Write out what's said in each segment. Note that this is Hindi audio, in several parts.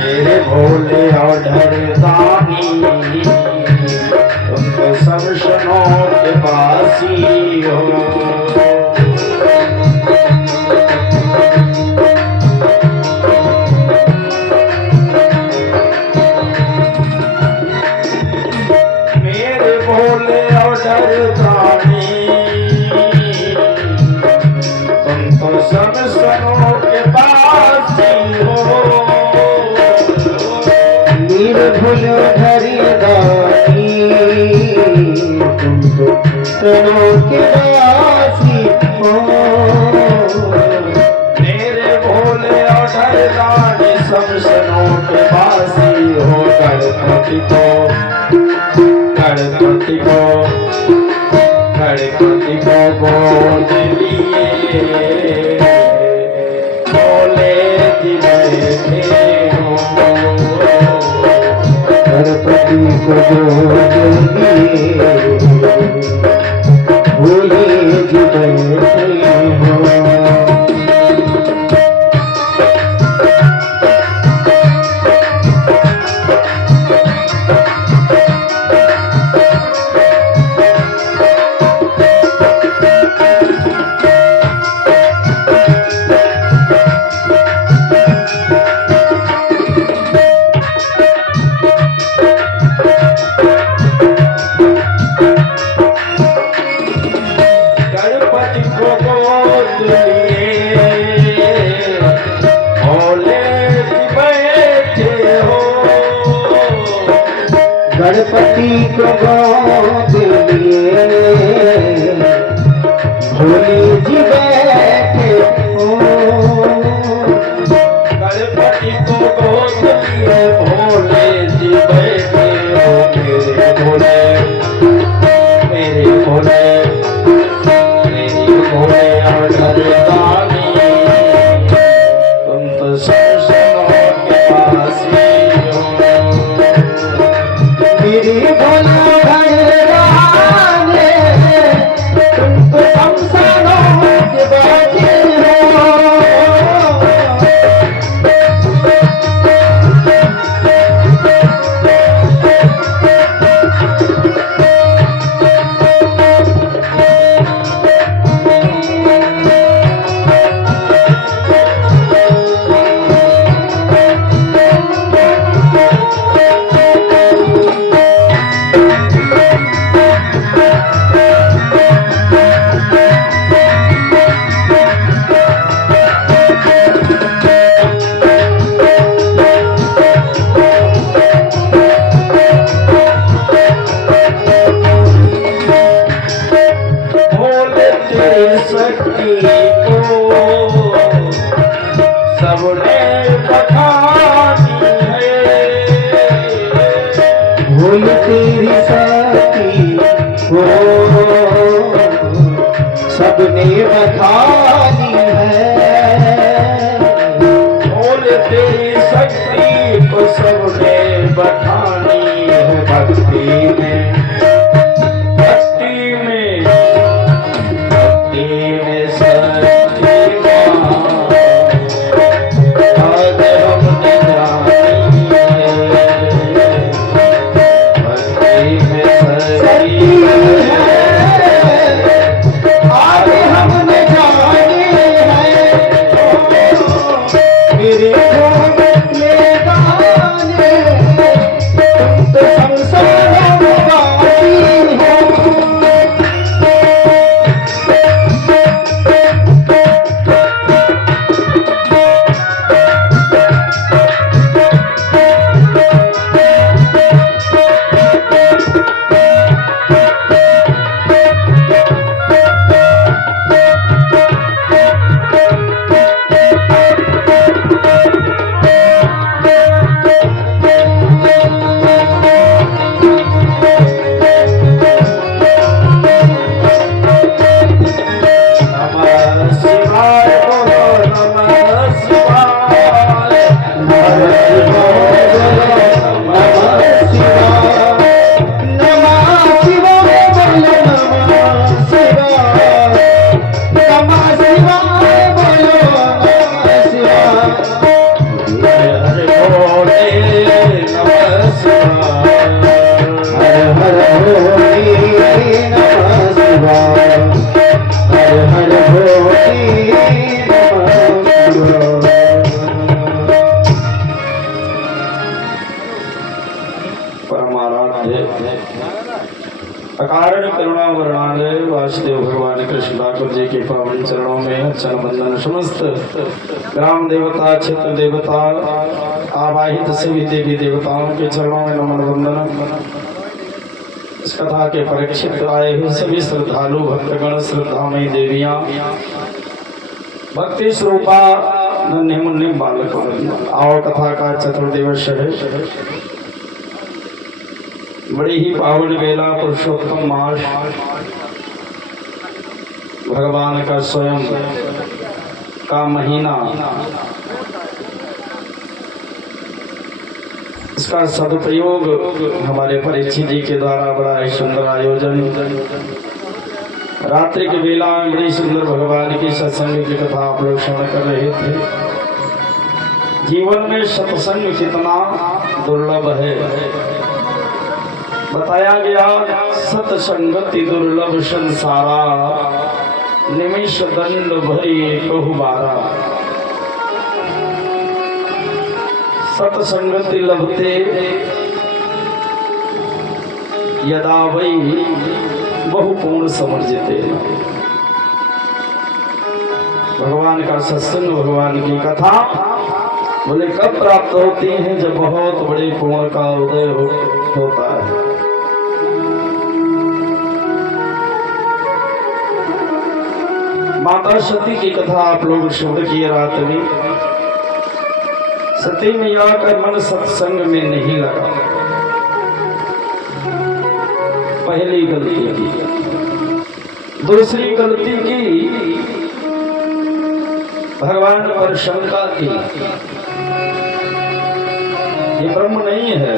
मेरे भोले ऑर्डर दानी तुम तो सब शनों के बासी हो। मेरे भोले ऑर्डर दानी तुम तो सब शनों के बासी हो। मेरे भोले धरी दानी तुम तो सनों के बासी हो। मेरे भोले ऑर्डर दानी सब शनों के बासी हो। गणपति को गणपति को गणपति को गोद लिए भोले जी बैठे हो। गणपति को गोद लिए भोले जी बैठे हो। गणपति को गोद लिए भोले जी बैठे हो। गणपति को गोद लिए भोले जी बैठे हो। गणपति को गोद लिए भोले जी बैठे हो। मेरे भोले ऑर्डर दानी तुम तो सब शनों के बासी हो। मेरे भोले भगवाने तुम तो शमशानों के बासी हो। भोले तेरी शक्ति को सबने बखानी है। भोले तेरी शक्ति को सबने बखानी है। भोले तेरी शक्ति को सबने बखानी है। भक्ति में शक्ति माँ आज हमने जानी है। भक्ति में शक्ति आज हमने जानी भगवान कृष्ण ठाकुर जी के पावन चरणों में अर्चन बंदन। समस्त ग्राम देवता क्षेत्र देवता आवाहित सभी देवी देवताओं के चरणों में नमन वंदन। इस कथा के परीक्षित आए हुए सभी श्रद्धालु भक्तगण श्रद्धामयी देवियां भक्ति स्वरूपा नन्हे मुन्ने बालक आओ कथा का चतुर्दिवस है। बड़ी ही पावन बेला पुरुषोत्तम मास भगवान का स्वयं का महीना, इसका सदुपयोग हमारे परीक्षित जी के द्वारा बड़ा ही सुंदर आयोजन। रात्रि की बेला में बड़ी सुंदर भगवान की सत्संग की कथा आप लोग श्रवण कर रहे थे। जीवन में सत्संग कितना दुर्लभ है बताया गया। सत्संगति दुर्लभ संसारा, निमिष दंड भरी कहु-बारा। सत्संगति लभते यदा वै बहुपूर्ण समर्जिते। भगवान का सत्संग, भगवान की कथा बोले कब प्राप्त होती हैं? जब बहुत बड़े पूर्ण का उदय होता है। माता सती की कथा आप लोग श्रवण किए रात में। सती मैया का मन सत्संग में नहीं लगा, पहली गलती की। दूसरी गलती की, भगवान पर शंका की, ये ब्रह्म नहीं है।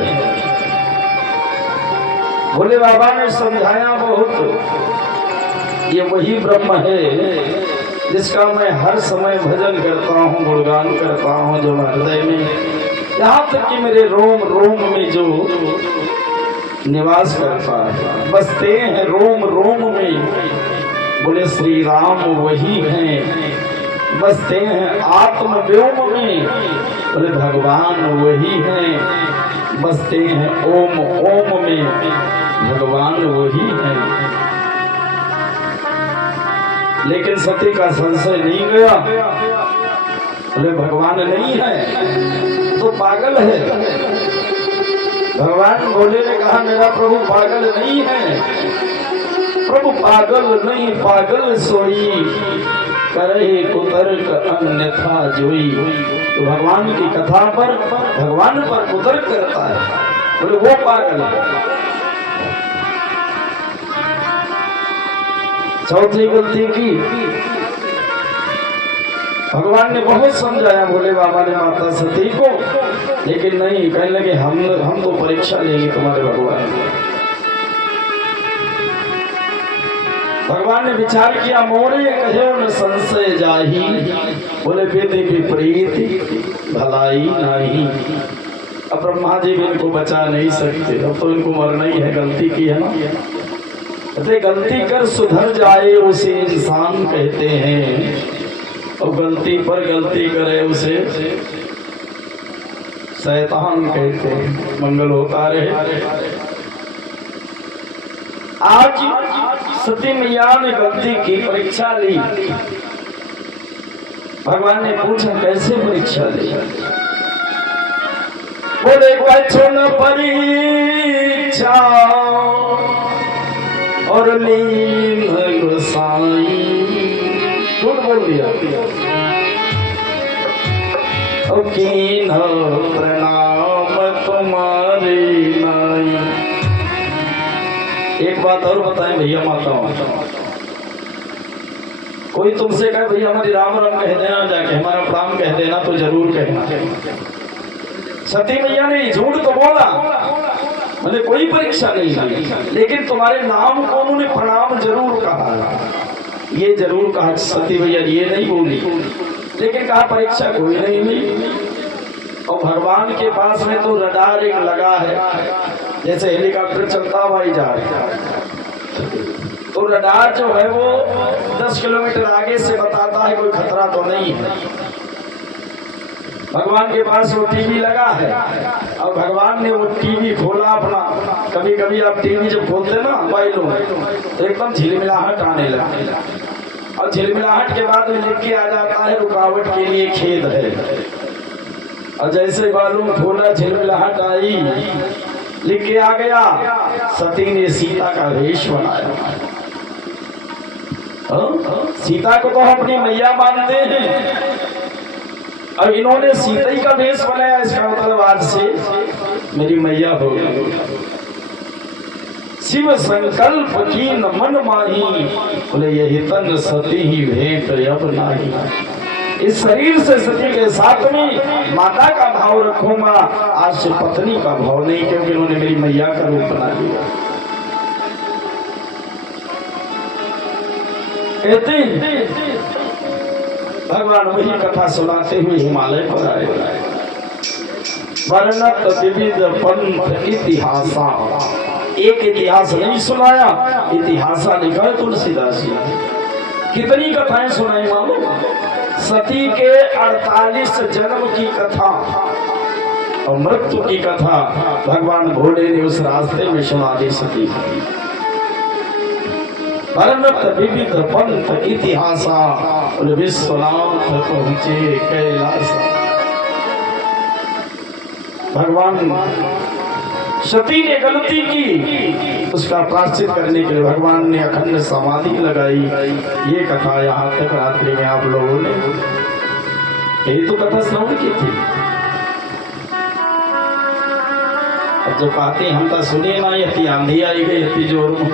भोले बाबा ने समझाया बहुत, ये वही ब्रह्म है जिसका मैं हर समय भजन करता हूँ, गुणगान करता हूँ, जो हृदय में, यहाँ तक कि मेरे रोम रोम में जो निवास करता है, बसते हैं रोम रोम में। बोले श्री राम वही हैं, बसते हैं आत्म व्योम में। बोले भगवान वही हैं, बसते हैं ओम ओम में। भगवान वही हैं। लेकिन सती का संशय नहीं गया। बोले भगवान नहीं है तो पागल है। भगवान भोले ने कहा मेरा प्रभु पागल नहीं है। प्रभु पागल नहीं, पागल सोई, करे कुतर्क अन्यथा जोई। तो भगवान की कथा पर, भगवान पर कुतर्क करता है, बोले वो पागल है। चौथी गलती की, भगवान ने बहुत समझाया भोले बाबा ने माता सती को, लेकिन नहीं, कहने लगे हम तो परीक्षा लेंगे तुम्हारे भगवान। भगवान ने विचार किया, मोरे कहे न संशय जाही। बोले विधि विपरीत भलाई नहीं। अब ब्रह्मा जी भी इनको बचा नहीं सकते, अब तो इनको मरना ही है, गलती की है ना। गलती कर सुधर जाए उसे इंसान कहते हैं, और गलती पर गलती करे उसे शैतान कहते हैं। मंगल होता रहे। आज सती मैया ने गलती की, परीक्षा ली। भगवान ने पूछा कैसे परीक्षा ली? बोले बचन परीक्षा और लीन गोसाई। झूठ बोल दिया। कीन प्रणाम तुम्हारे नाई। एक बात और बताएं भैया माताओं, कोई तुमसे कहे भैया हमारी राम राम कह देना, जाके हमारा प्रणाम कह देना, तो जरूर कहना। सती मैया ने झूठ तो बोला, मैंने कोई परीक्षा नहीं ली, लेकिन तुम्हारे नाम को उन्होंने प्रणाम जरूर कहा, ये जरूर कहा। सती मैया ये नहीं बोली, लेकिन कहा परीक्षा कोई नहीं ली। और भगवान के पास में तो रडार एक लगा है, जैसे हेलीकॉप्टर चलता हुआ ही जा रहा है, तो रडार जो है वो 10 किलोमीटर आगे से बताता है कोई खतरा तो नहीं है। भगवान के पास वो टीवी लगा है और भगवान ने वो टीवी खोला अपना। कभी कभी आप टीवी जब खोलते ना मोबाइलों तो एकदम झिलमिलाहट आने लगती है और झिलमिलाहट के बाद में लिख के आ जाता है रुकावट के लिए खेद है। और जैसे मालूम खोला झिलमिलाहट आई, लिख के आ गया सती ने सीता का वेश बनाया। सीता को तो हम अपनी मैया मानते हैं और इन्होंने सीता ही का वेश बनाया, इसका मतलब आज से मेरी मैया हो गई। शिव संकल्प की न मन माही, बोले यही तन सती ही भेंट अब नाही। इस शरीर से सती के साथ में माता का भाव रखूंगा, आज से पत्नी का भाव नहीं, क्योंकि इन्होंने मेरी मैया का रूप बना लिया। भगवान वही कथा सुनाते हुए हिमालय पर आए। वर्णत विविध पंथ इतिहासा, एक इतिहास नहीं सुनाया, इतिहासा लिखा है तुलसीदास जी। कितनी कथाएं सुनाई मालूम? सती के 48 जन्म की कथा और मृत्यु की कथा भगवान भोले ने उस रास्ते में सुना दी सती। वर्णत विविध पंथ इतिहासा, विश्वनाथ पहुंचे कैलास। भगवान सती ने गलती की, उसका प्रायश्चित करने के लिए भगवान ने अखंड समाधि लगाई। ये कथा यहाँ तक रात्रि में आप लोगों ने यही तो कथा श्रवण की थी। अब जब कहते हम तो सुनिए ना, ये आंधी आई गई इतनी जोर में,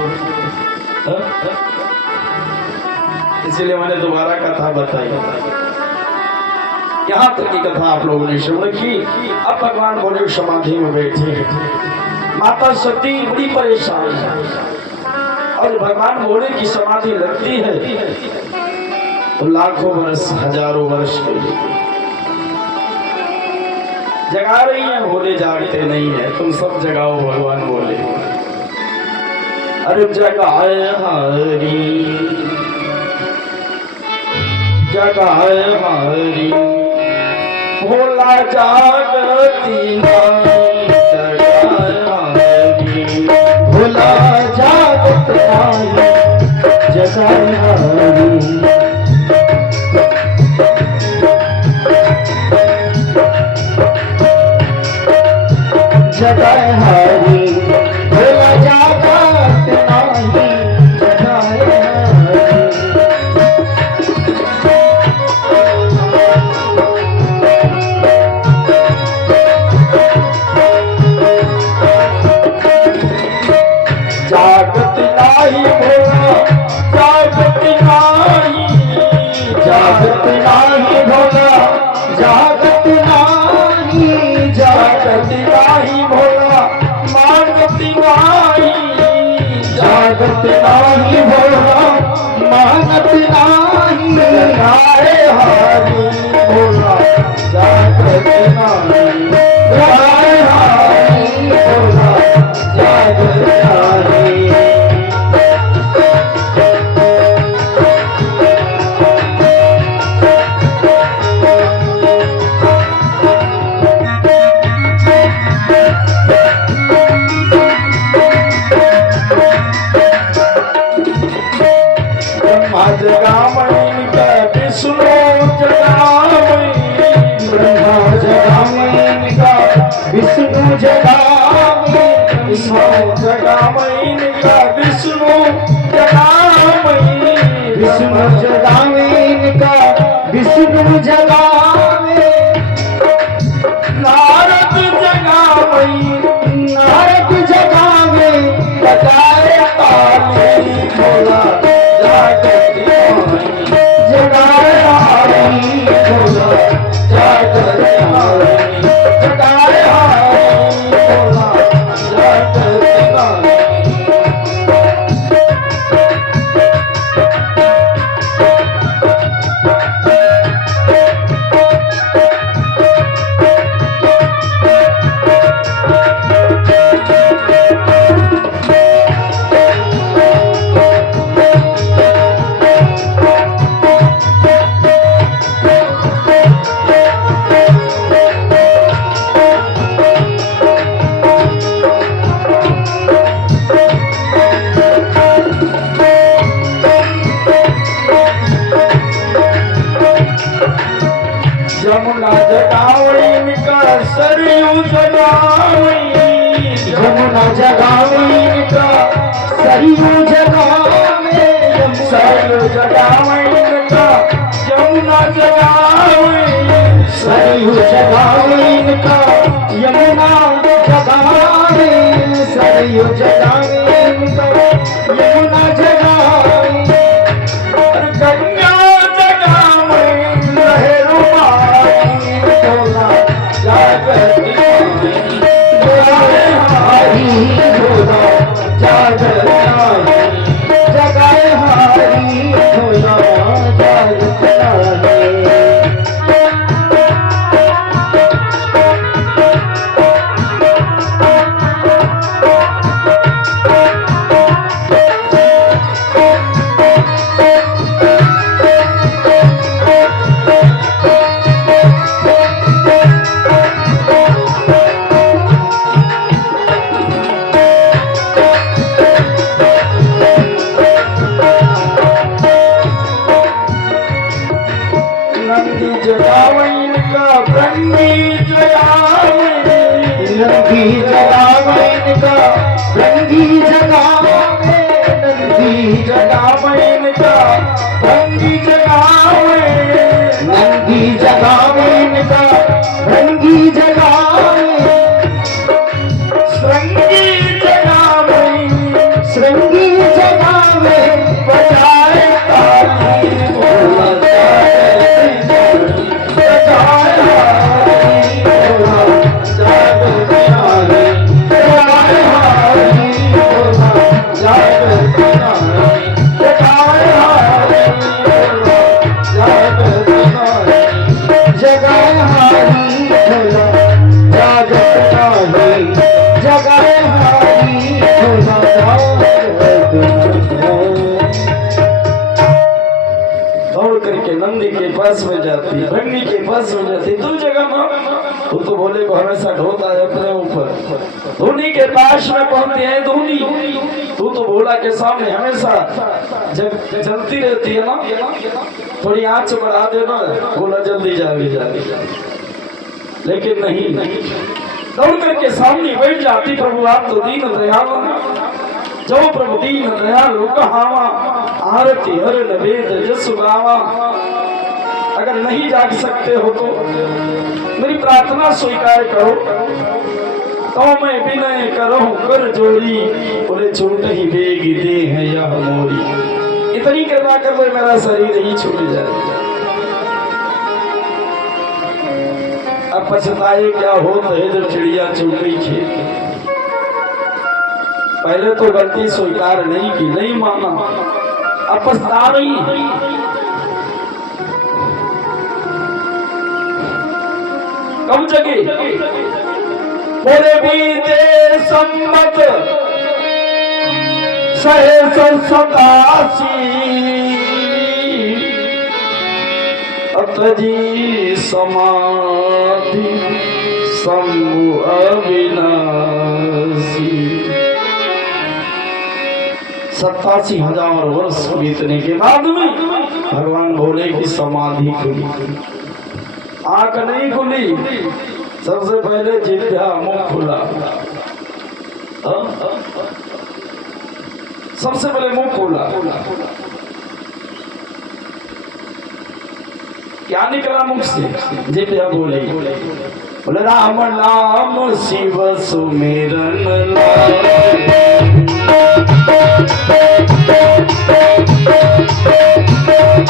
इसलिए मैंने दोबारा कथा बताई। यहाँ तक की कथा आप लोगों ने श्रवण की। अब भगवान बोले समाधि में बैठे, माता सती बड़ी परेशान है और भगवान भोले की समाधि लगती है तो लाखों वर्ष हजारों वर्ष के लिए जगा रही है, भोले जागते नहीं है। तुम सब जगाओ भगवान बोले। अरे जगाए हरी जगाए हरी, भोला जागती नहीं, जगाए हरी भोला जागत नहीं, जगाए हरी। जगाए हरी भोला जागत नहीं, जगाए हरी। जागत नाही भोला जागत नाही, जागत नाही भोला जागत नाही, जागत नाही भोला मानत नाही, जागत नाही भोला मानत नाही। जगाए हरी भोला जागत नाही, जगाए हरी भोला जागत नाही। जगामई का विष्णु जगामई, ब्रह्मा जगामई का विष्णु जगामई, विष्णु जगामई का विष्णु जगामई, विष्णु जगामई का विष्णु जगामई। नारद जगामई नारद जगामई, बजाए ताली भोला जागत नहीं, जगाए हरी भोला जागत नहीं, जगाए हरी भोला जागत नहीं। जमुना जगावई का सरयू जगावई जमुना जगावई का सरयू जगावे सरयू जगावई का जमुना जगावई सरयू जगावे का यमुना जगावे सरयू जगावे का यमुना जगावे गंगा जगावई लहरों मारी डोला जागती जगाए हारी डोला जागता है जगाए हारी डोला जागता है नंदी जगावई का ब्रह्मी जगावई नंदी जगावे का रंगी जगावे नंदी जगावई का भंगी जगावई नंदी जगावे का रंगी जगावे श्रृंगी जगावई श्रृंगी जगावे बजाए ताली बोला जगाए हारी भोला जागता है जगाए हारी भोला जागता है दौड़ करके नंदी के पास में जाती भंगी के पास में जाती दो जगह में वो तो बोले को हमेशा ढोता है अपने ऊपर धोनी के पास में पहुंचते हैं धोनी तू तो भोला के सामने हमेशा जब चलती रहती है ना थोड़ी आंच बढ़ा देना भोला जल्दी जाएगी लेकिन नहीं दौड़ करके सामने बैठ जाती प्रभु आप तो दीन दयाल जो प्रभु दीन दयाल कहावा आरती हर नवेद जस गावा अगर नहीं जाग सकते हो तो मेरी प्रार्थना स्वीकार करो तो मैं विनय करो कर जोड़ी बोले छूट ही बेगी दे है यह मोरी इतनी कृपा कर दे मेरा शरीर ही छूट जाए अब पछताए क्या हो है जब चिड़िया चुग गई खेत पहले तो गलती स्वीकार नहीं की नहीं माना अब पछता रही कब जगे बोले बीते सम्मत सहस्र सतासी अतजी समाधि शंभु अविनाशी 87,000 वर्ष बीतने के बाद में भगवान भोले की समाधि खुली आंख नहीं खुली सबसे पहले जिभ्या मुंह खुला सबसे पहले मुंह खोला क्या निकला मुख से जिभ्या बोले बोले राम नाम शिव सुमिरन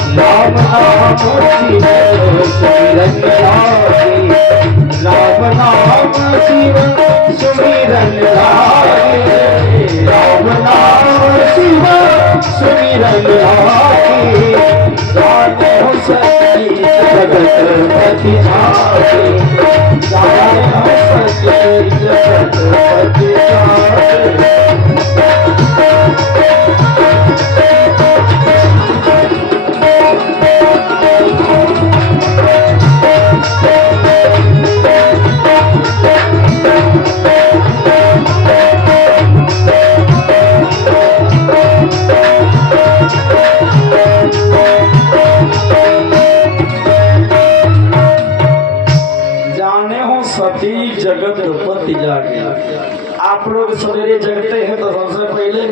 राम नाम शिव सुमिरन लागे राम नाम शिव सुमिरन लागे राम नाम शिव सुमिरन लागे जानो सच्ची जगत पति जागे जानो सच्ची जगत पति जागे जागे। आप लोग सवेरे जगते हैं तो सबसे पहले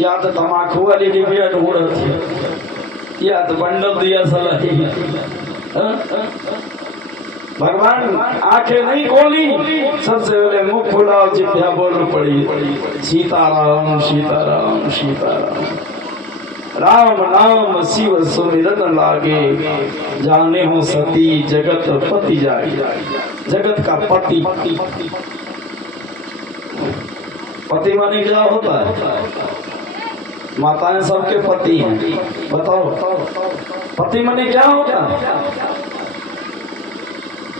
या तो तमाकू वाली डिबिया ढूंढती या तो बंडल दिया सलाही। भगवान आंखें नहीं खोली, सबसे पहले मुख खुला, जिभ्या बोल पड़ी सीताराम सीताराम सीताराम। राम नाम शिव सुमिरन लागे, जाने हो सती जगत पति जागे। जगत का पति, पति माने क्या होता है? माताएं सबके पति हैं, बताओ पति माने क्या होता है?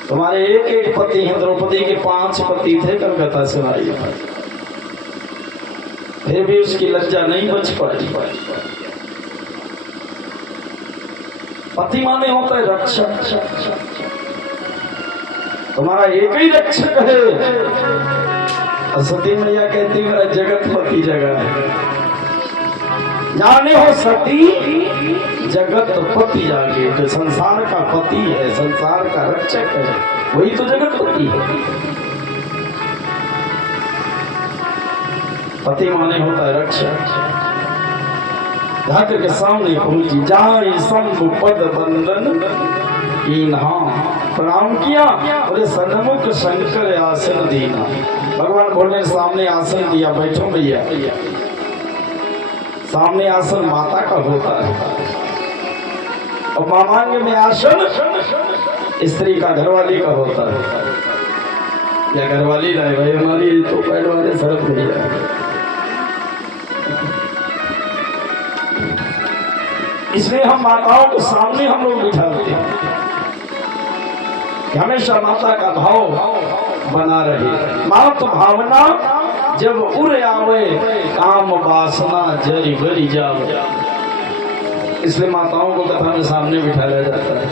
तुम्हारे एक एक पति हैं। द्रौपदी के 5 पति थे, कलकत्ता से आई, फिर भी उसकी लज्जा नहीं बच पाई। पति माने होता है रक्षक। तुम्हारा एक ही रक्षक है। सती मैया कहती मेरा जगत पति जगह है। जाने हो सती जगत पति जागे। जो संसार का पति है, संसार का रक्षक है, वही तो जगत पति है। पति माने होता है रक्षक। ढाकर के सामने पहुंची, जाए शंभु पद बंदन कीन्हा। प्रणाम किया, बोले सन्मुख शंकर आसन दीना। भगवान बोले सामने आसन दिया, बैठो भैया। सामने आसन माता का होता है और मामांग में आसन स्त्री का, घरवाली का होता है। या घरवाली रहे भाई हमारी तो पैर वाले सरक भैया। इसलिए हम माताओं को सामने हम लोग बिठाते हैं, हमेशा माता का भाव बना रहे। मात भावना जब उड़ आवे, काम वासना जरी भरी जावे। इसलिए माताओं को कथा में सामने बिठाया जाता है।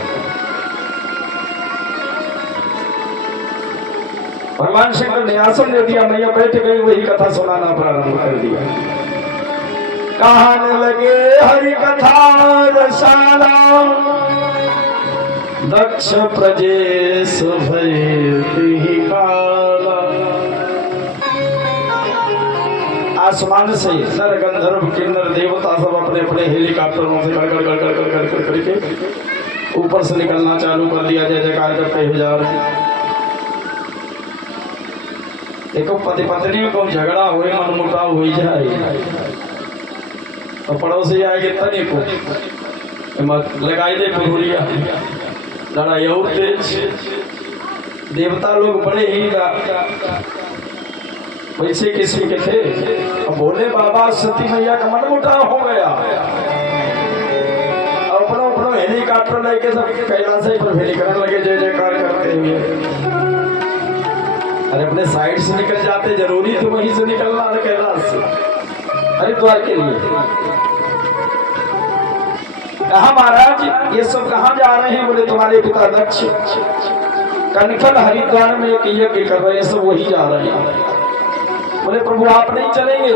भगवान शंकर ने आसन दे दिया, मैया बैठ गई, वही कथा सुनाना प्रारंभ कर दिया। कहने लगे हरि कथा रसाला, दक्ष प्रजेश भय काला। आसमान से नर गंधर्व किन्नर देवता सब अपने अपने हेलीकॉप्टरों से कर करके ऊपर से निकलना चालू कर दिया, जय जयकार करते हुए जा रहे। देखो पति पत्नी को झगड़ा हुए, मनमुटाव हो जाए तो पड़ोसी आएंगे तने को लगाई दे फुरिया, लड़ाई और तेज। देवता लोग बड़े ही वैसे किसी के थे। अब बोले बाबा सती मैया का मनमुटाव हो गया, अपना अपना हेलीकॉप्टर लेके सब कैलाश पर भेली करने लगे, जय जयकार करते हुए। अरे अपने साइड से निकल जाते, जरूरी तो वहीं से निकलना था कैलाश से, हरिद्वार के लिए। कहा महाराज ये सब कहाँ जा रहे हैं? बोले तुम्हारे पिता दक्ष कनखल हरिद्वार में एक यज्ञ कर रहे हैं, सब वही जा रहे हैं। बोले प्रभु आप नहीं चलेंगे?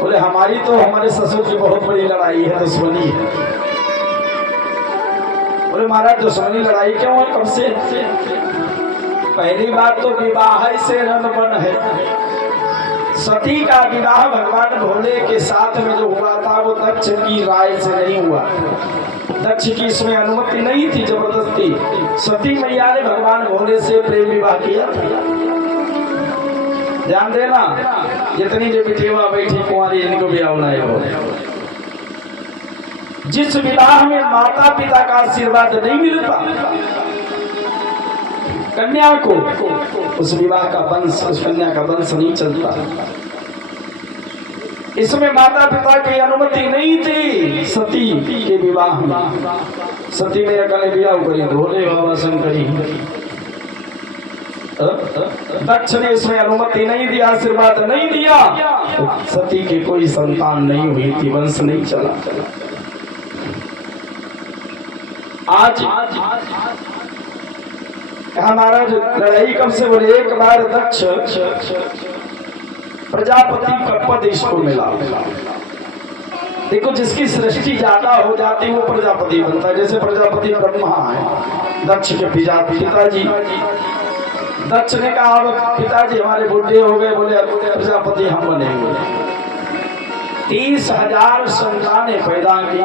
बोले हमारी तो हमारे ससुर की बहुत बड़ी लड़ाई है, दुश्मनी है। बोले महाराज दुश्मनी लड़ाई क्यों है, कब से? पहली बात तो विवाह से रणबन है। सती का विवाह भगवान भोले के साथ में जो हुआ था वो दक्ष की राय से नहीं हुआ। दक्ष की इसमें अनुमति नहीं थी, जबरदस्ती सती मैया ने भगवान भोले से प्रेम विवाह किया। ध्यान देना, जितनी जो बिटेवा बैठी कुंवारी इनको भी आवनाए हो। जिस विवाह में माता पिता का आशीर्वाद नहीं मिलता कन्या को, उस विवाह का वंश, उस कन्या का वंश नहीं चलता। इसमें माता पिता की अनुमति नहीं थी सती के विवाह में। सती मेरा कल विवाह करी भोले बाबा शंकरी। दक्ष ने इसमें अनुमति नहीं दिया, आशीर्वाद नहीं दिया, तो सती की कोई संतान नहीं हुई थी, वंश नहीं चला। आज महाराज लड़ाई कब से? बोले एक बार दक्ष प्रजापति का पद इसको मिला। देखो जिसकी सृष्टि ज्यादा हो जाती वो प्रजापति बनता है। जैसे प्रजापति ब्रह्मा है, दक्ष के पिताजी दक्ष ने कहा अब पिताजी हमारे बुढ़े हो गए, बोले अब प्रजापति हम बनेंगे। 30,000 संतानें पैदा की,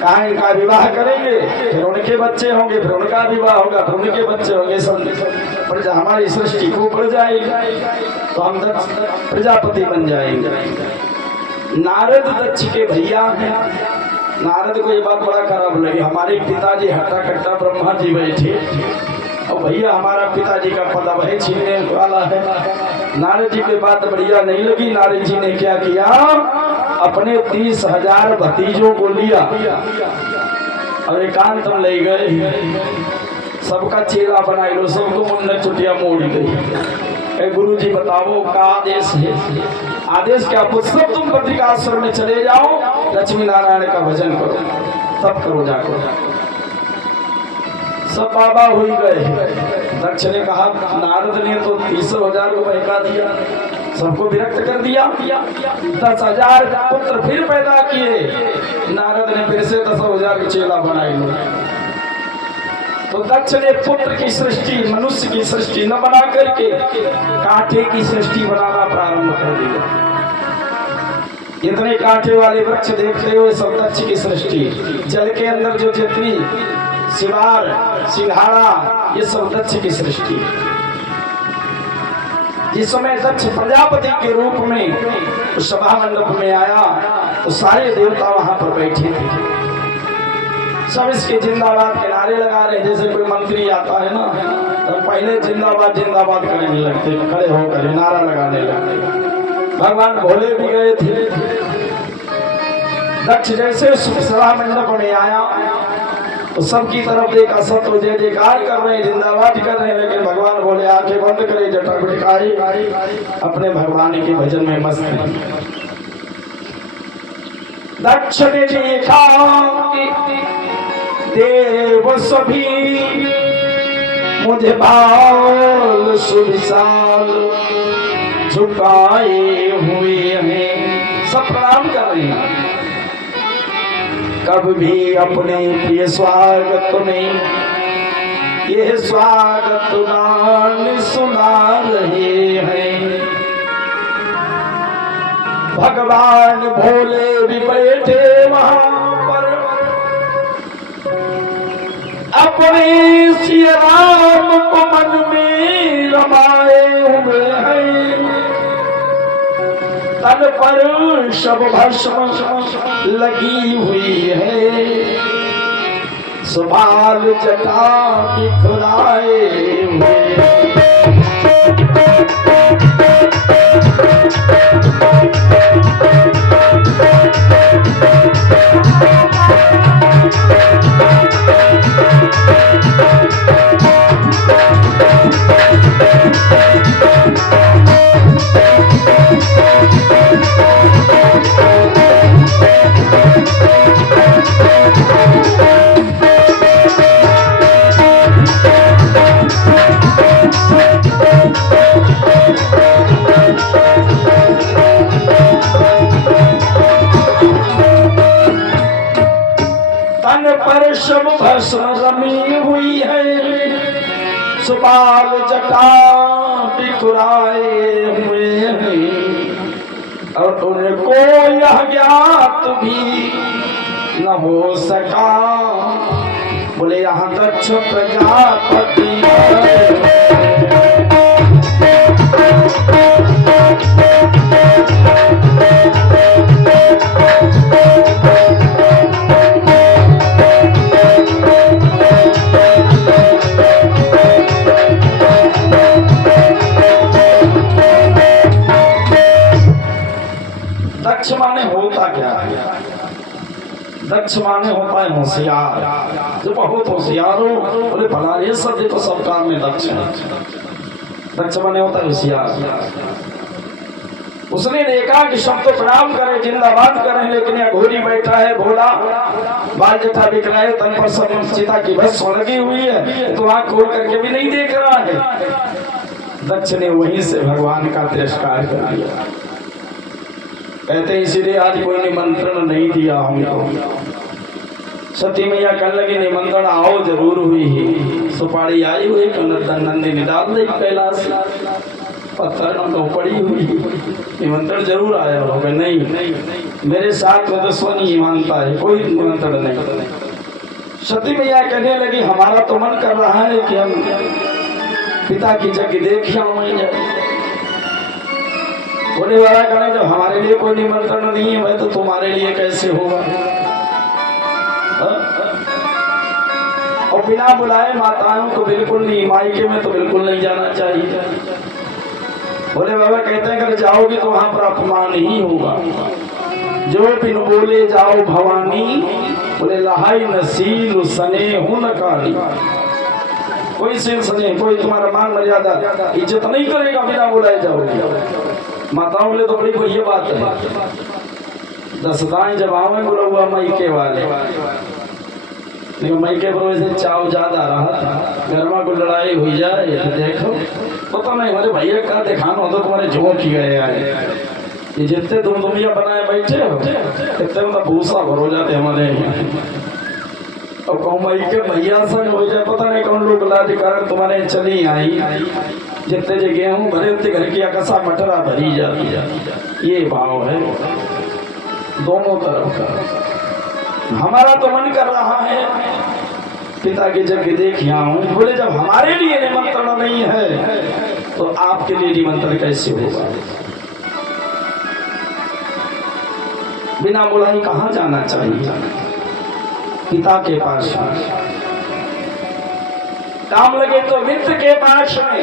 कहा इनका विवाह करेंगे, फिर उनके बच्चे होंगे, फिर उनका विवाह होगा, फिर उनके बच्चे होंगे, सब हमारी सृष्टि को बढ़ जाएगी, तो हम प्रजापति बन जाएंगे। नारद दक्ष के भैया हैं। नारद को ये बात बड़ा खराब लगी, हमारे पिताजी हट्टा कट्टा ब्रह्मा जी बैठे और भैया हमारा पिताजी का पद वही छीनने वाला है। नारद जी की बात बढ़िया नहीं लगी। नारद जी ने क्या किया, अपने 30,000 भतीजों को लिया और एकांत में ले गए, सबका चेला बनाई लो, सबको मुन्नत चुटिया मोड़ गई। गुरु जी बताओ का आदेश है? आदेश क्या, सब तुम बद्रिकाश्रम में चले जाओ, लक्ष्मी नारायण का भजन करो, तब करो जाकर। सब बाबा हो गए। दक्ष ने कहा नारद ने तो 30,000 को बहका दिया, सबको विरक्त कर दिया। 10,000 पुत्र फिर पैदा किए, नारद ने फिर से 10,000 चेला बनाए लो। तो दक्ष ने पुत्र की सृष्टि, मनुष्य की सृष्टि न बना करके कांटे की सृष्टि बनाना प्रारंभ कर दिया। इतने कांटे वाले वृक्ष देखते हुए सब दक्ष की सृष्टि, जल के अंदर जो जितनी सिवार सिंघाड़ा, ये सब दक्ष की सृष्टि। जिस समय दक्ष प्रजापति के रूप में उस सभा मंडप में आया तो सारे देवता वहां पर बैठे थे, सब इसके जिंदाबाद के नारे लगा रहे। जैसे कोई मंत्री आता है ना, तो पहले जिंदाबाद जिंदाबाद करने लगते, खड़े होकर नारा लगाने लगते। भगवान भोले भी गए थे। दक्ष जैसे सभा मंडप में आया तो सबकी तरफ देखा, सब तो जय जयकार कर रहे हैं, जिंदाबाद कर रहे हैं, लेकिन भगवान बोले आंखें बंद करे, जटा बिटकाई, अपने भगवान के भजन में मस्त हैं। दक्ष ने देखा देव सभी मुझे बाल सुविशाल झुकाए हुए हैं, सब प्रणाम कर रहे हैं। कब भी अपने प्रिय स्वागत में ये स्वागत गान सुना रहे हैं। भगवान भोले भी बैठे वहां पर, अपने श्री राम को मन में रमाए हुए हैं। तन पर शब भस्म लगी हुई है, सुबाल जटा बिखराए हुए। शब भस्म रमी हुई है, सुबाल जटा बिखराए हुए हैं, और उनको यह ज्ञात भी न हो सका, बोले यहाँ दक्ष प्रजापति दक्ष माने होता क्या है? दक्ष माने होता है होशियार, जो बहुत होशियार हो, बोले भला ये सब देखो सब काम में दक्ष है। दक्ष माने होता है होशियार। उसने देखा कि सब तो प्रणाम करे, जिंदाबाद करे, लेकिन यह घोड़ी बैठा है भोला, बाल जटा बिखराए, तन पर सब सीता की भस्म लगी हुई है, तो आंख खोल करके भी नहीं देख रहा है। दक्ष ने वहीं से भगवान का तिरस्कार कर दिया। कहते इसीलिए आज कोई निमंत्रण नहीं दिया हमको। सती मैया कल लगी निमंत्रण आओ जरूर हुई ही सुपारी आई हुई नंदिनी डाल दे कैलाश पत्थर तो पड़ी हुई निमंत्रण जरूर आया होगा। नहीं मेरे साथ में दुश्मन ही मानता है, कोई निमंत्रण नहीं। सती मैया कहने लगी हमारा तो मन कर रहा है कि हम पिता की जगह देखिए बोले वाला कहने जब हमारे लिए कोई निमंत्रण नहीं है तो तुम्हारे लिए कैसे होगा। और बिना बुलाए माताओं को बिल्कुल नहीं, मायके में तो बिल्कुल नहीं जाना चाहिए। बोले बाबा कहते हैं अगर जाओगे तो वहां पर अपमान ही होगा। जो बिन बोले जाओ भवानी, बोले लहाई नसील सने हुन काली। कोई सिल सने कोई तुम्हारा मान मर्यादा इज्जत नहीं करेगा बिना बुलाए जाओगे। माताओं बोले तो बड़ी बढ़िया बात है। दसदाएं जब आवे बोला हुआ मायके वाले, लेकिन मायके पर वैसे चाव ज्यादा रहा था, गरमा को लड़ाई हुई जाए तो देखो पता नहीं हमारे भैया का दिखाना होता तुम्हारे जो की गए आए ये जितने तुम दुनिया बनाए बैठे हो इतने मतलब भूसा भर हो जाते हमारे यहाँ। और कहूँ मायके भैया संग हो जाए पता नहीं कौन लोग लाज कारण तुम्हारे चली आई, जितने जो गेहूँ भरे उतने घर की अकसा मटरा भरी जाती। ये भाव है दोनों तरफ का। हमारा तो मन कर रहा है पिता की जगह देख आऊं। बोले जब हमारे लिए निमंत्रण नहीं है तो आपके लिए निमंत्रण कैसे होगा। बिना बुलाए कहाँ जाना चाहिए, पिता के पास। काम लगे तो मित्र के पास में,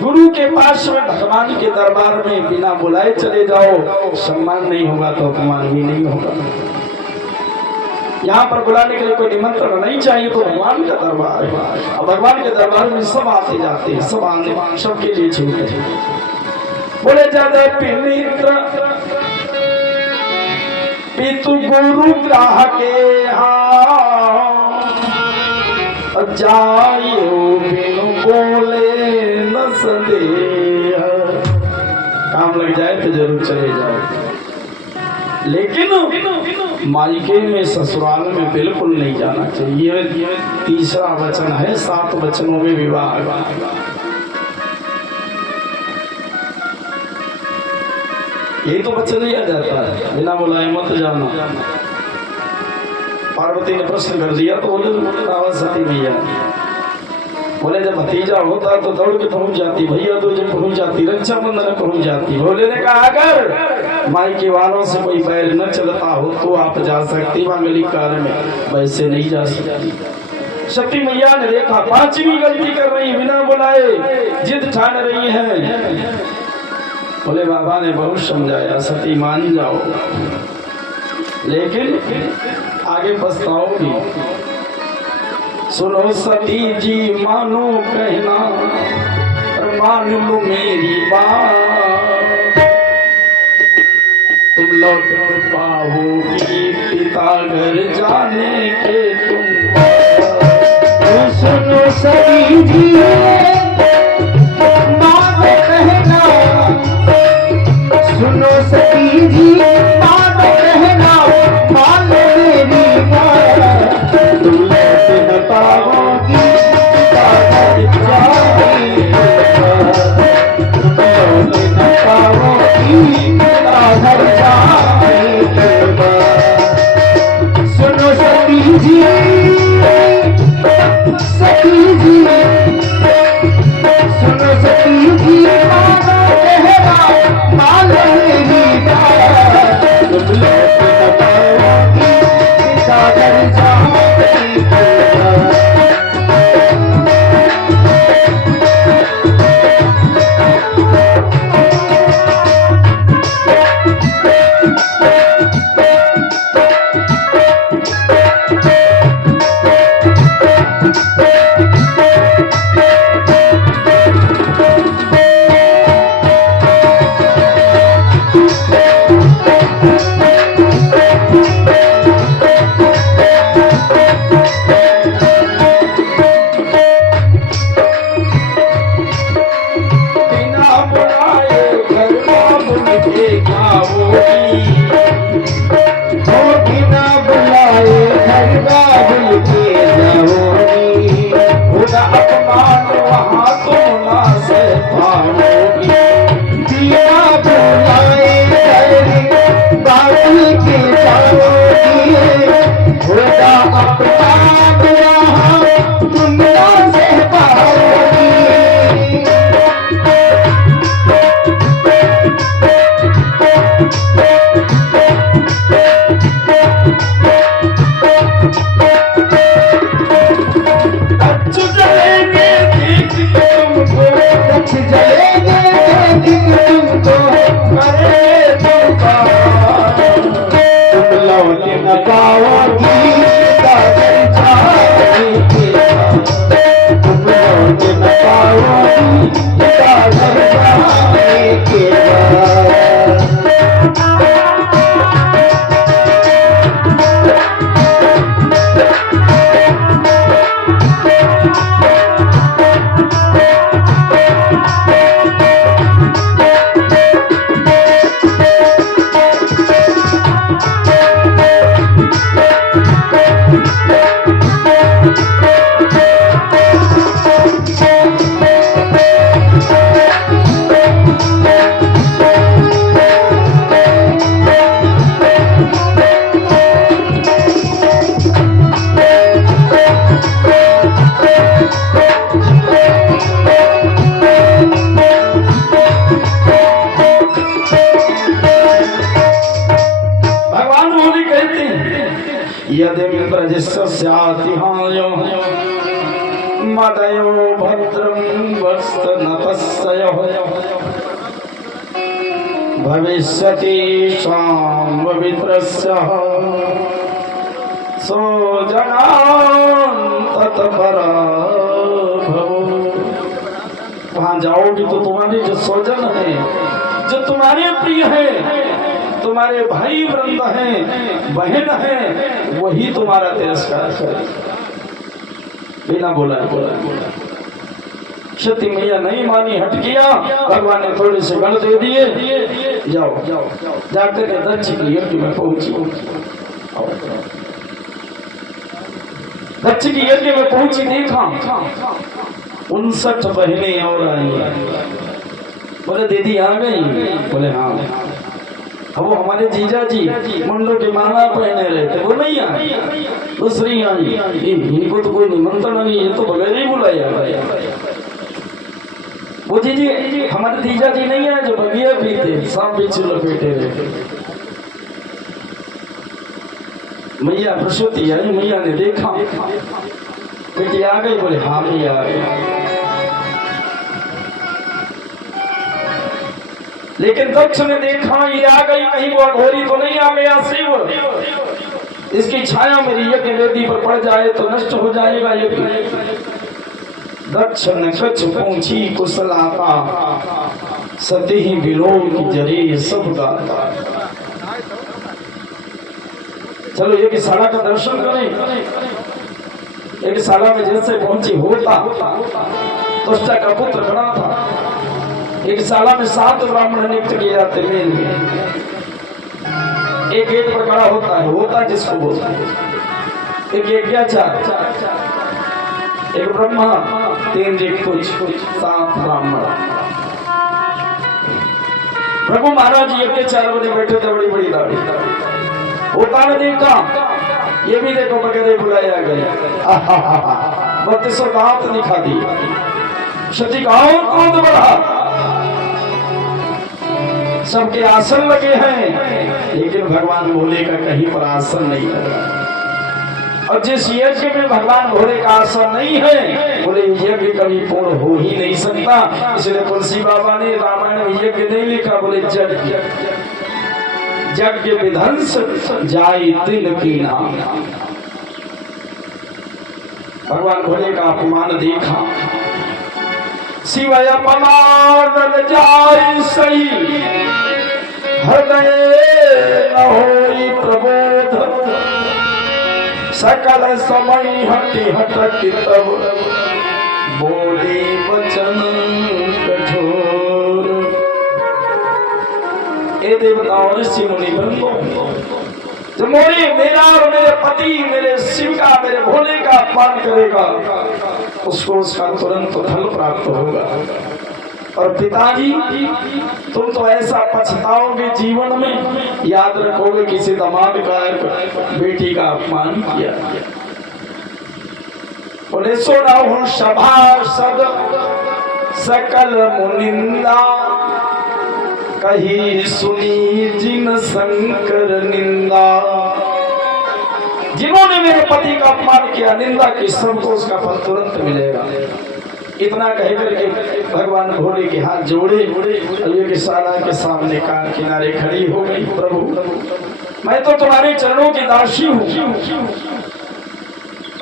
गुरु के पास में, भगवान के दरबार में बिना बुलाए चले जाओ। सम्मान नहीं होगा तो अपमान भी नहीं होगा। यहाँ पर बुलाने के लिए कोई निमंत्रण नहीं चाहिए तो भगवान का दरबार है। और भगवान के दरबार में सब आते जाते हैं, सब आने सबके लिए छूटे। बोले ज्यादा मित्र पितु गुरु ग्राह के जाइयो बिनु बोले न संदेह। काम लग जाए तो जरूर चले जाओ, लेकिन मायके में ससुराल में बिल्कुल नहीं जाना चाहिए। तीसरा वचन है 7 वचनों में विवाह। यही तो वचन लिया जाता है बिना बुलाए मत जाना। पार्वती ने प्रश्न कर दिया तो बोले सती मैया, बोले जब भतीजा होता तो दौड़ के पहुंच जाती, भैया तो जब पहुंच जाती, रक्षाबंधन में पहुंच जाती। बोले ने कहा अगर मायके वालों से कोई बैर न चलता हो तो आप जा सकती, मांगलिक कार्य में वैसे नहीं जा सकती। सती मैया ने देखा 5वीं गलती कर रही, बिना बुलाए जिद ठान रही है। बोले बाबा ने बहुत समझाया सती मान जाओ, लेकिन आगे पछताओगी। सुनो सती जी मानो कहना और मान लो मेरी बात, तुम लौट पाओगी पिता घर जाने के तुम। सुनो सती जी मानो कहना, सुनो सती जी मानो कहना, मान मेरी बात, तुम लौट न पाओगी पिता घर जाने के, लौट न पाओगी पिता घर जाने के। सुनो सती जी, सती जी भगवान बोली कहते हैं यदि प्रजस्यातिहायो मदयो भद्रम वस्तनतस्सयो भविष्यति शाम्भवित्रस्य सो जनान तत्परा वहां जाओगी तो तुम्हारे जो स्वजन है, जो तुम्हारे प्रिय है, तुम्हारे भाई वृंद हैं, बहन हैं, वही तुम्हारा तिरस्कार करे। बिना बोला सती मैया नहीं मानी, हट गया। भगवान ने थोड़े से गण दे दिए, जाओ जाकर के दक्ष की यज्ञ में पहुंची। दक्ष की यज्ञ में पहुंची, देखा 59 बहनें और आई। बोले दीदी आ गई? बोले हाँ। अब वो हमारे जीजा जी मुंडों के माला पहने रहते, वो नहीं आई, दूसरी आई। इनको तो कोई निमंत्रण नहीं, ये तो बगैर ही बुलाया गया। वो जी हमारे जीजा जी नहीं है जो बगिया पीते, सांप बिच्छू लपेटे रहते। मैया बृहस्पति आई, मैया ने देखा बेटी आ गई? बोले हाँ मैया आ गई। लेकिन दक्ष ने देखा ये आ गई, कहीं वो अघोरी तो नहीं आ गया शिव, इसकी छाया मेरी यज्ञ वेदी पर पड़ जाए तो नष्ट हो जाएगा यज्ञ। दक्ष ने कछ पूछी कुशलाता, सती ही विलोक की जरी सब गाता। चलो एक शाला का दर्शन करें। एक शाला में जैसे पहुंची होता, त्वष्टा का पुत्र खड़ा था। एक शाला में 7 ब्राह्मण नियुक्त किए जाते मेल में। एक गेट पर खड़ा होता है, होता जिसको बोलते हैं। एक यज्ञाचार्य, एक ब्रह्मा, 3 ऋतुज, 7 ब्राह्मण। प्रभु महाराज यज्ञाचार्य बने बैठे थे, बड़ी बड़ी दाढ़ी। होता ने देखा, ये भी देखो वगैरह बुलाया गया। 32 दांत दिखा दी। सती का क्रोध बढ़ा, सबके आसन लगे हैं, लेकिन भगवान भोले का कहीं पर आसन नहीं लगा। और जिस यज्ञ में भगवान भोले का आसन नहीं है, बोले यज्ञ कभी पूर्ण हो ही नहीं सकता। इसलिए तुलसी बाबा ने रामायण में यज्ञ नहीं लिखा, बोले यज्ञ। यज्ञ विध्वंस जाय तिल की नाम। भगवान भोले का अपमान देखा, शिवय अपमान जाय सही, हृदय न होई प्रबोध, सकल समय हटि हटकि तब, बोले वचन कठोर। ए देवताओं ऋषि मुनि बंधुओं, जो मेरा और मेरे पति, मेरे शिव का, मेरे भोले का अपमान करेगा, उसको उसका तुरंत फल प्राप्त होगा। और पिताजी तुम तो ऐसा पछताओगे जीवन में, याद रखोगे किसी दामाद का, बेटी का अपमान किया। बोले सुना हूं सभासद सकल मुनिंदा, कही सुनी जिन शंकर निंदा। जिन्होंने मेरे पति का अपमान किया, निंदा की, सबको उसका फल तुरंत मिलेगा। इतना कहकर के भगवान भोले के हाथ जोड़े, यज्ञशाला के सामने कान किनारे खड़ी हो गई। प्रभु मैं तो तुम्हारे चरणों की दासी हूँ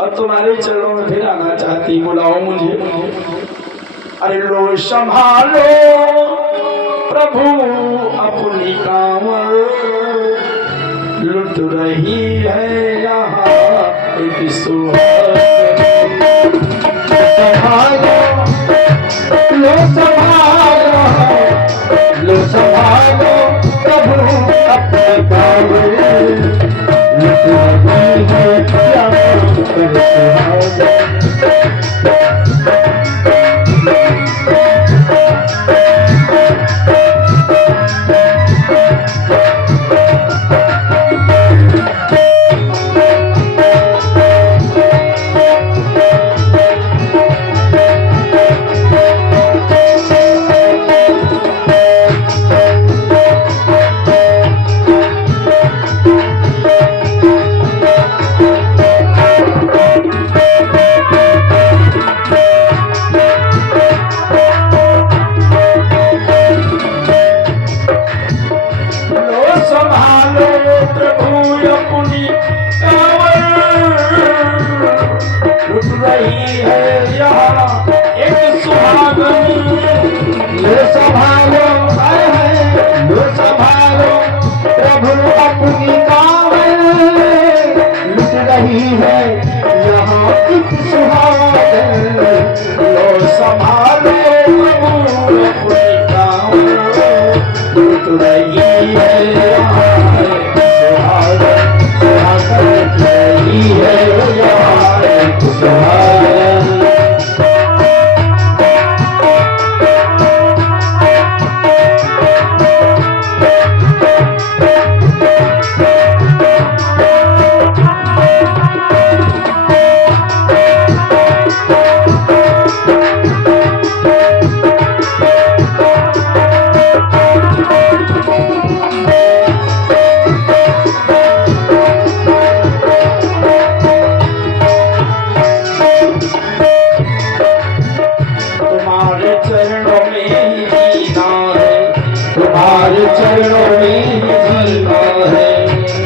और तुम्हारे चरणों में फिर आना चाहती, बुलाओ मुझे। अरे लो संभालो प्रभु अपनी कांवर, लुट रही है यहाँ एक सुहाग। संभालो लो संभालो, लो संभालो प्रभु अपनी कांवर, लुट रही है यहाँ एक सुहाग। रही है यहाँ की सुहागन। लो संभालो प्रभु अपनी कांवर, लुट रही है यहाँ एक सुहागन, सुहागन लुट रही है यहाँ एक सुहागन। तुम्हारे चरणों में ही जीना है, तुम्हारे चरणों में ही जीना है,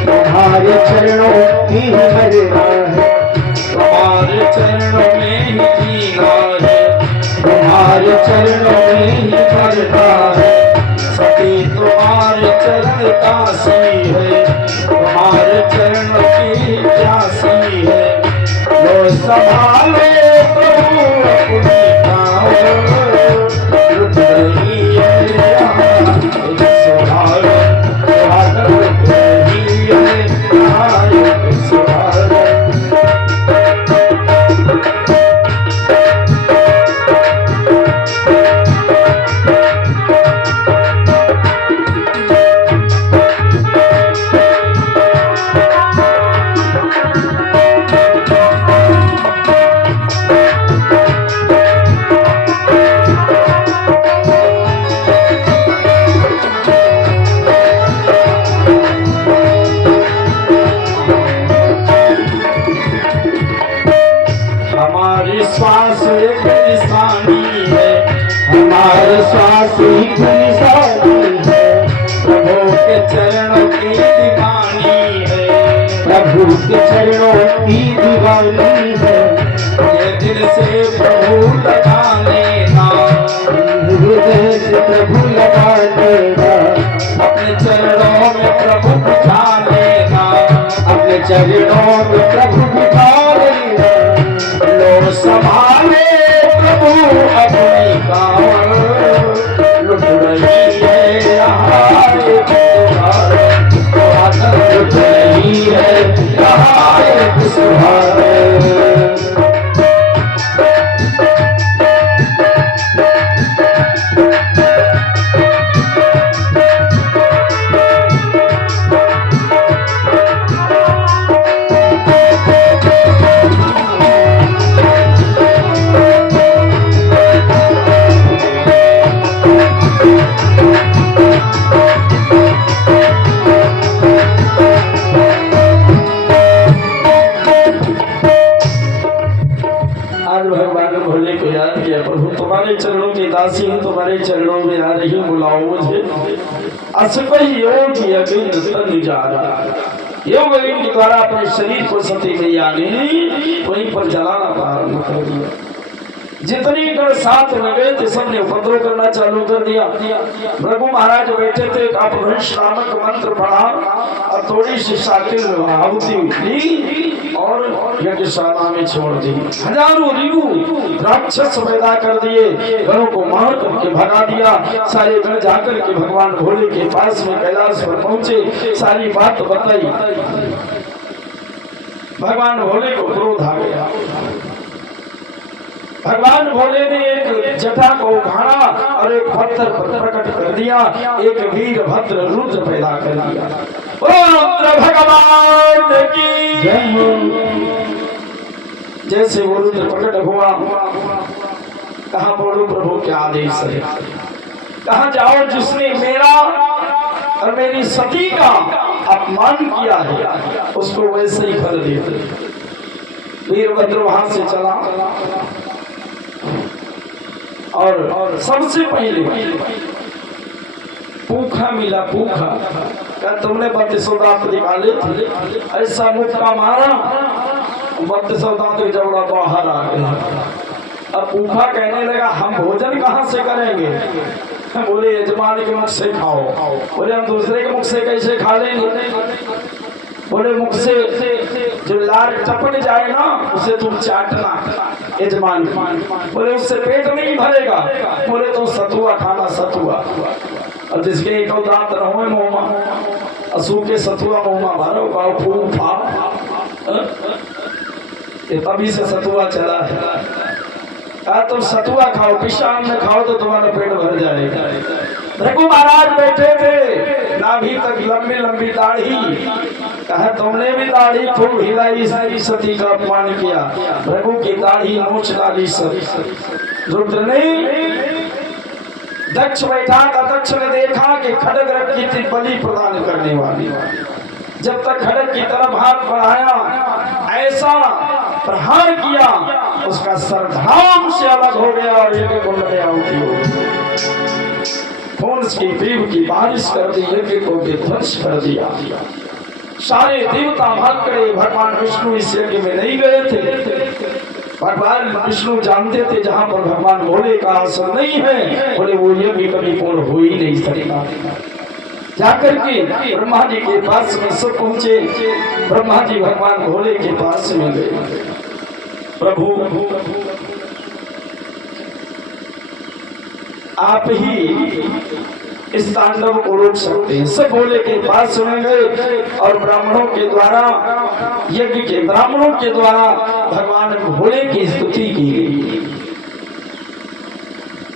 तुम्हारे चरणों में ही मरना है, तुम्हारे चरणों में ही जीना है, तुम्हारे चरणों में ही मरना है। सती तुम्हारे चरण काशी है, तुम्हारे चरण की प्यासी है। लो संभालो प्रभु अपनी कांवर, लुट रही है यहाँ एक सुहागन, सुहागन लुट रही है यहाँ एक सुहागन। हमारी श्वास एक निशानी है, हमारे श्वास एक निशानी है, प्रभु के चरणों की दीवानी है। प्रभु के चरणों की दीवानी है। ये दिल से प्रभु लगा लेना, हृदय से प्रभु लगा लेना, अपने चरणों में प्रभु बिठा लेना, अपने चरणों में प्रभु बिठा लेना। लो संभाले प्रभु अपनी कांवर, लुट रही है यहाँ एक सुहागन, सुहागन लुट रही है यहाँ एक सुहागन। आज भगवान भोले को याद किया, प्रभु तुम्हारे चरणों की दासी हूँ, तुम्हारे चरणों में आ रही, बुलाओ मुझे। असकही योग यज्ञ निजारा, योग यज्ञ के द्वारा अपने शरीर को सती मैया ने वहीं पर जलाना प्रारंभ कर दिया। जितने गण साथ लगे थे सबने उपद्रव करना चालू कर दिया। भृगु महाराज बैठे थे, अपभ्रंश नामक मंत्र पढ़ा और थोड़ी सी साकिर आहुति ली और यज्ञशाला में छोड़ दी। हजारों रिगु राक्षस पैदा कर दिए, गणों को मार करके भगा दिया। सारे गण जाकर के भगवान भोले के पास में कैलाश पर पहुंचे, सारी बात बताई। भगवान भोले को क्रोध आ गया। भगवान भोले ने एक जटा को उखाड़ा और एक पत्थर पर प्रकट कर दिया, एक वीर भद्र रुद्र पैदा कर दिया। ओ रुद्र भगवान की जय हो। जैसे वो रुद्र प्रकट हुआ, कहा बोलो प्रभु क्या आदेश है, कहा जाओ जिसने मेरा और मेरी सती का अपमान किया है उसको वैसे ही फल दे। वीरभद्र वहां से चला और सबसे पहले पूखा मिला। पूखा क्या तुमने 32 दांत निकाले थे, ऐसा मुक्का मारा 32 दांत के जबड़ा बाहर आ गया। अब पूखा कहने लगा हम भोजन कहाँ से करेंगे? बोले यजमान के मुख से खाओ। बोले हम दूसरे के मुख से कैसे खा लेंगे? बोले मुख से जो लार टपक जाए ना उसे तुम चाटना यजमान। बोले उससे पेट नहीं भरेगा, बोले तो सतुआ खाना सतुआ। और जिसके एक दांत रहो मोमा असू के सतुआ मोमा भरो गाओ फूल फाप, ये तभी से सतुआ चला है। तुम सतुआ खाओ, पिशाब में खाओ तो तुम्हारा पेट भर जाएगा। रघु महाराज बैठे थे, नाभि तक लंबी लंबी दाढ़ी, कहा तुमने भी दाढ़ी खूब हिलाई, सारी सती का अपमान किया। रघु की दाढ़ी नोच डाली सती। रुद्र ने दक्ष बैठा था, दक्ष ने देखा कि खड्ग रखी थी बलि प्रदान करने वाली। जब तक खड्ग की तरफ हाथ बढ़ाया, ऐसा प्रहार किया उसका सर धाम से अलग हो गया और एक कुंड में आहुति हो गई। खून की देव की बारिश कर दी, यज्ञ को ध्वंस कर दिया। सारे देवता भाग गए। भगवान विष्णु इस यज्ञ में नहीं गए थे। भगवान विष्णु जानते थे जहां पर भगवान भोले का आसन नहीं है, बोले वो यज्ञ कभी पूर्ण हो ही नहीं सकेगा। जाकर के ब्रह्मा जी के पास में सब पहुंचे। ब्रह्मा जी भगवान भोले के पास में गए। प्रभु आप ही इस तांडव को रोक सकते हैं। सब भोले के पास में गए और ब्राह्मणों के द्वारा, यज्ञ के ब्राह्मणों के द्वारा भगवान भोले की स्तुति की गई।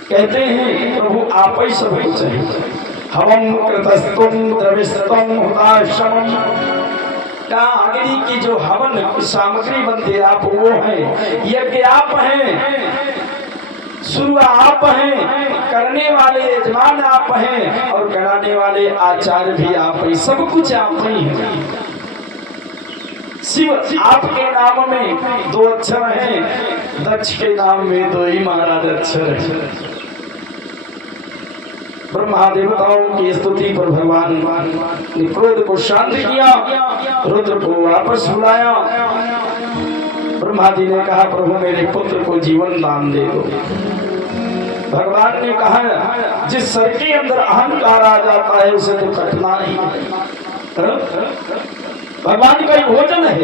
कहते हैं प्रभु आप ही सब कुछ है। हवम कृतस्तुम द्रविस्तम हुताशमम, का अग्नि की जो हवन सामग्री बनती है आप वो हैं। यज्ञ आप हैं, शुरू आप हैं, करने वाले यजमान आप हैं और कराने वाले आचार्य भी आप हैं। सब कुछ आप ही हैं। शिव आपके नाम में 2 अक्षर हैं, दक्ष के नाम में 2 ही महाराज अक्षर हैं। ब्रह्मा देवताओं की स्तुति पर भगवान ने क्रोध को शांत किया, रुद्र को वापस बुलाया। ब्रह्मा जी ने कहा प्रभु मेरे पुत्र को जीवन दान दे दो। भगवान ने कहा जिस सर के अंदर अहंकार आ जाता है उसे तो कटना ही है। भगवान का भोजन है।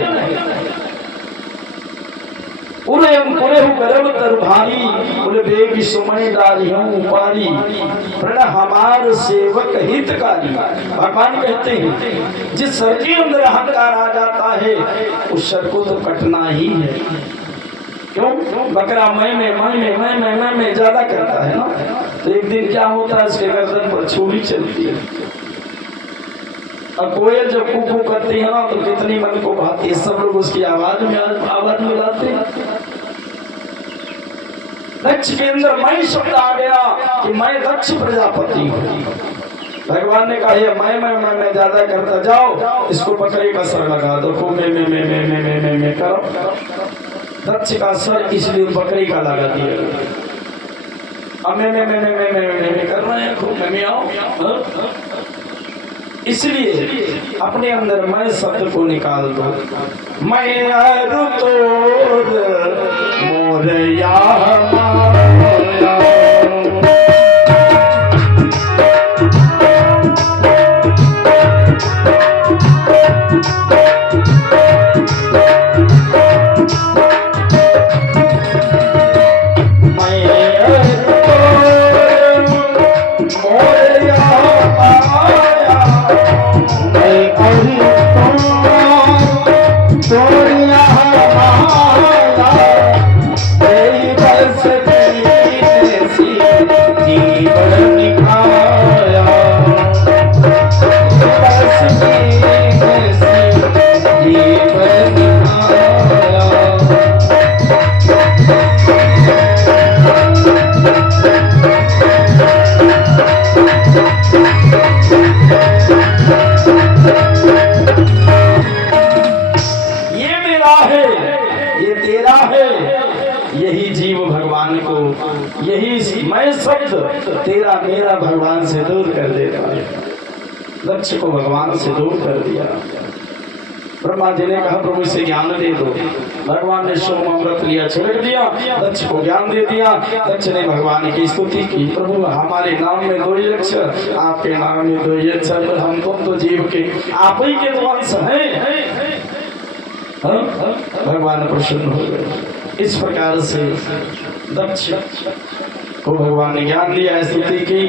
गर्भ तर भारी बोले बेगी सुमय डाली हूँ पारी, प्रण हमार सेवक हितकारी। भगवान कहते हैं जिस सर के अंदर अहंकार आ जाता है उस सर को तो कटना ही है। क्यों? बकरा मैं ज्यादा करता है ना, तो एक दिन क्या होता है उसके गर्दन पर छुरी चलती है। और कोयल जब कू करती है ना तो कितनी मन को भाती है। सब लोग उसकी आवाज मिलाते हैं। दक्ष के अंदर मैं शब्द आ गया कि मैं दक्ष प्रजापति हूँ। भगवान ने कहा ये मैं ज्यादा करता, जाओ इसको बकरे का सर लगा दो। खूब मैं करो। दक्ष का सर इसलिए बकरी का लगा दिया। अब मैं कर रहे हैं, खूब मैं आओ। इसलिए अपने अंदर मैं शब्द को निकाल दो। मैं तोर मोरया मैं शब्द तेरा मेरा भगवान से दूर कर देता है। लक्ष्य को भगवान से दूर कर दिया। ब्रह्मा जी ने कहा प्रभु इसे ज्ञान दे दो। भगवान ने सोम अमृत लिया, छिड़क दिया, दक्ष को ज्ञान दे दिया। दक्ष ने भगवान की स्तुति की। प्रभु हमारे नाम में 2 ही अक्षर, आपके नाम में 2 ही अक्षर, हम तुम तो जीव के आप ही के वंश हैं। भगवान प्रसन्न हो गए। इस प्रकार से दक्ष को भगवान ने ज्ञान दिया है, स्तुति की,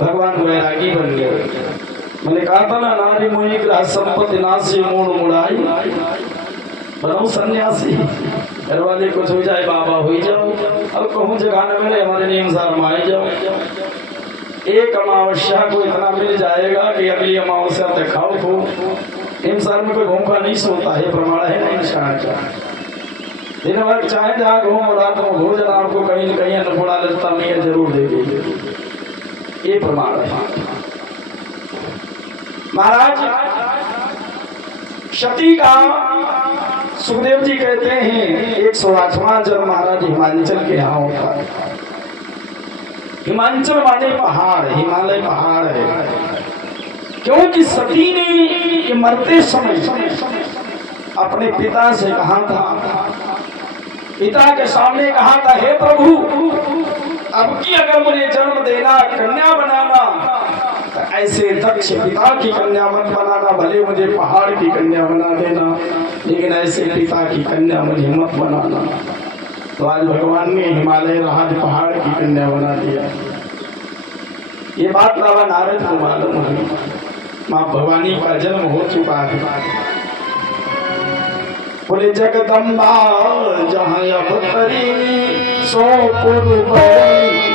भगवान वैरागी बन गए। मैंने कहा था ना, नारी मोहि ग्रह संपत्ति नासी मूड मुड़ाई, बनाओ सन्यासी। घर वाले कुछ हो जाए बाबा हो जाओ, अब कहूँ जगह न मिले हमारे नियम सार माए जाओ। एक अमावस्या को इतना मिल जाएगा कि अगली अमावस्या तक खाओ को। हिमसार में कोई भूखा नहीं सोता है, प्रमाण है नहीं निशान का। दिन भर चाहे जहाँ घूम, रात में भोजन आपको कहीं न कहीं अन्नपूर्णा लगता नहीं है, जरूर देगी, ये प्रमाण है। महाराज सती का सुखदेव जी कहते हैं 108वां जन्म महाराज हिमांचल के यहाँ होता है। हिमांचल माने पहाड़, हिमालय पहाड़ है। क्योंकि सती ने ये मरते समय अपने पिता से कहा था, पिता के सामने कहा था, हे प्रभु अब की अगर मुझे जन्म देना, कन्या बनाना, तो ऐसे दक्ष पिता की कन्या मत बनाना, भले मुझे पहाड़ की कन्या बना देना, लेकिन ऐसे पिता की कन्या मुझे मत बनाना। तो आज भगवान ने हिमालय राज पहाड़ की कन्या बना दिया। ये बात बाबा नारद को मालूम है, माँ भवानी का जन्म हो चुका है। बोले जगदम्बा जहाँ अवतरी सो पुर बड़ी